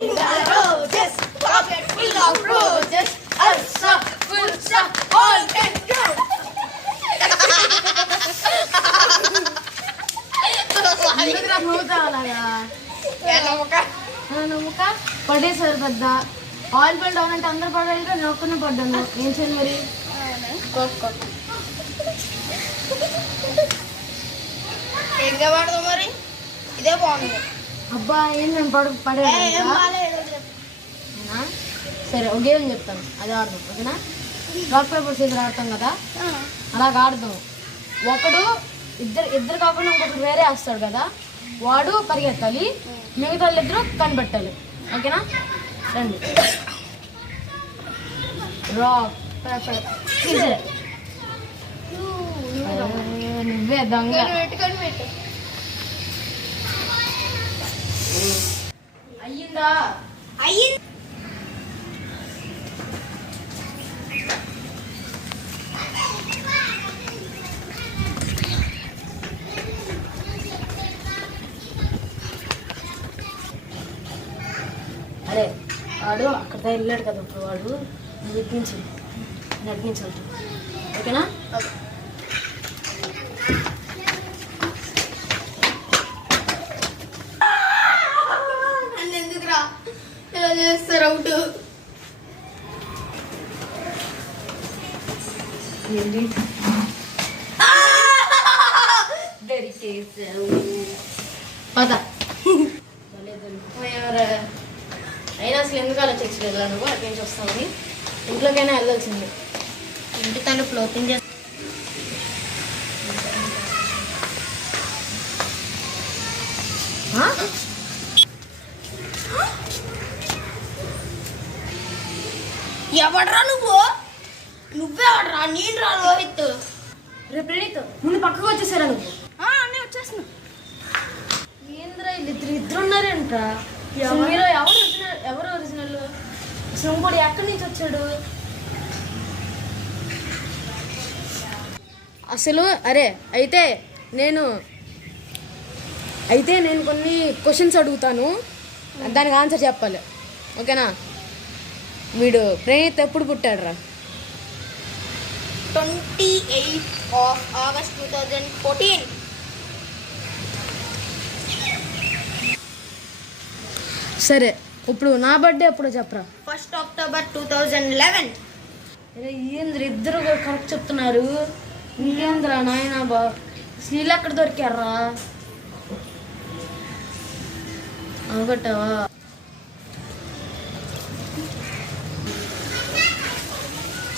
Roses, pocket full of roses, ulsa, pulsa, all can go. నమ్మక పడేసారు పెద్ద oil bill down అంటే అందరు పడాలి నొక్కునే పడ్డాను ఏం చేయాలి మరి ఇంకా పడదు మరి ఇదే బాగుంది అబ్బా ఏం నేను పడే సరే ఒక గేమ్ చెప్తాను అది ఆడదాం ఓకేనా రాక్ పేపర్ సీజర్ ఆడతాం కదా అలాగ ఆడదాం ఒకడు ఇద్దరు కాకుండా ఇంకొకటి వేరే వేస్తాడు కదా వాడు పరిగెత్తాలి మిగతా వాళ్ళు ఇద్దరు కనిపెట్టాలి ఓకేనా రండి రాక్ పేపర్ సీజర్ నువ్వే దొంగ అయ్యిందా అయ్యింది అరే వాడు అక్కడ వెళ్ళాడు కదా ఇప్పుడు వాడు నడిపించి వెళ్తాడు ఓకేనా నన్ను ఎందుకురా ఇలా చేస్తారు అవుట్ ఏంటి దొరికేసావు పద అయినా అసలు ఎందుకు ఆలోచించలేదు నువ్వు అక్కడి నుంచి వస్తామని ఇంట్లోకైనా వెళ్ళాల్సింది ఇంటి తను ఫ్లోటింగ్ చేస్తా ఎవడరా నువ్వే ఎవడరా నేను రా రోహిత్ రేపు ప్రణీత్ ముందు పక్కకు వచ్చేసారా నువ్వు అన్నీ వచ్చేస్తున్నా ఏంద్రా ఇద్దరు ఉన్నారేంట మీరు ఎవరు ఒరిజినల్ అసలు ఇంకోటి ఎక్కడి నుంచి వచ్చాడు అసలు అరే అయితే నేను కొన్ని క్వశ్చన్స్ అడుగుతాను దానికి ఆన్సర్ చెప్పాలి ఓకేనా వీడు ప్రణీత్ ఎప్పుడు పుట్టాడు రా 28 of August 2014 సరే ఇప్పుడు నా బర్త్డే ఎప్పుడో చెప్పరా 1st October 2011 ఏంద్ర ఇద్దరు కరెక్ట్ చెప్తున్నారు ఇంకేంద్రా నాయన బా స్లీలు ఎక్కడ దొరికారా అవగొట్టావా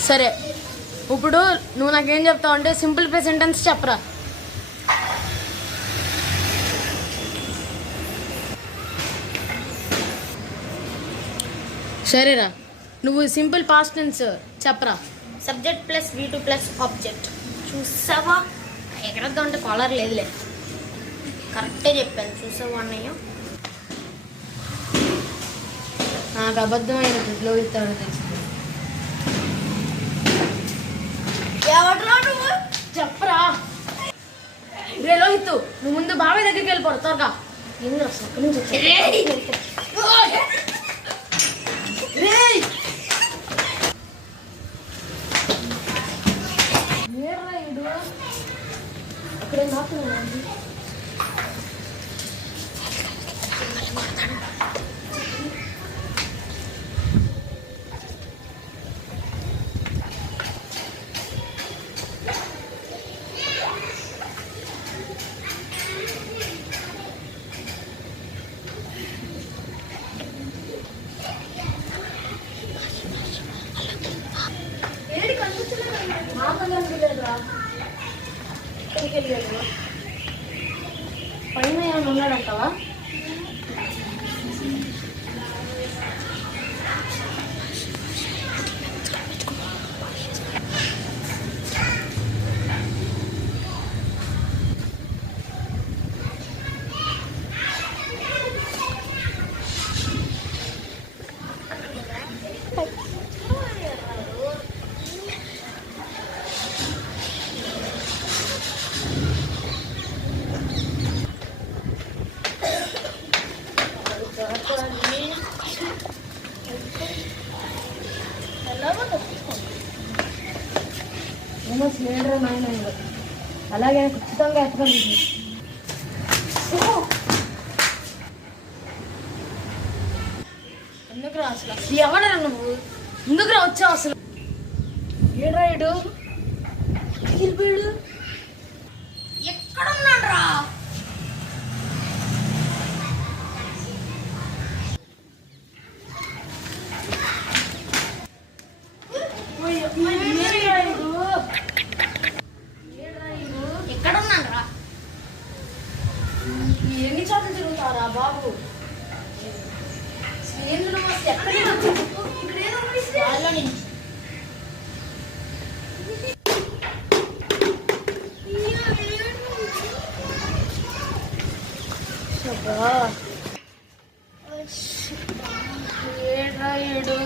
సరే ఇప్పుడు నువ్వు నాకేం చెప్తావు అంటే సింపుల్ సెంటెన్స్ చెప్పరా సరేరా నువ్వు సింపుల్ పాస్ట్ టెన్స్ చెప్పరా subject plus V2 plus object చూసావా ఎక్కడద్దాం అంటే కాలర్ లేదులే కరెక్టే చెప్పాను చూసావా అన్నయ్య నాకు అబద్ధమైన లోహితాడు తెలిసింది ఎవడరా నువ్వు చెప్పరా రే లోహిత్ నువ్వు ముందు బాబాయ్ దగ్గరికి వెళ్ళిపోరు త్వరగా ఏంటి అసలు అక్కడి నుంచి అక్కడే నాకు పైన ఏమైనా ఉన్నాడంటావా అమ్మ స్లేడర్ నాయన వీడు. అలాగే ఖచ్చితంగా ఎత్తకండి. ఎందుకు రా అసలు ఎవడరా నువ్వు? ఎందుకు రా వచ్చావు అసలు? ఏడ్రాయుడు వెళ్ళిపోయాడు. ఎక్కడున్నాడు రా? ఎక్కడున్నాడు రా? ఎన్ని చోట్ల తిరుగుతారా బాబు? స్నేహితులు వస్తే ఎక్కడ వాళ్ళలో నుంచి ఏడ్రాయుడు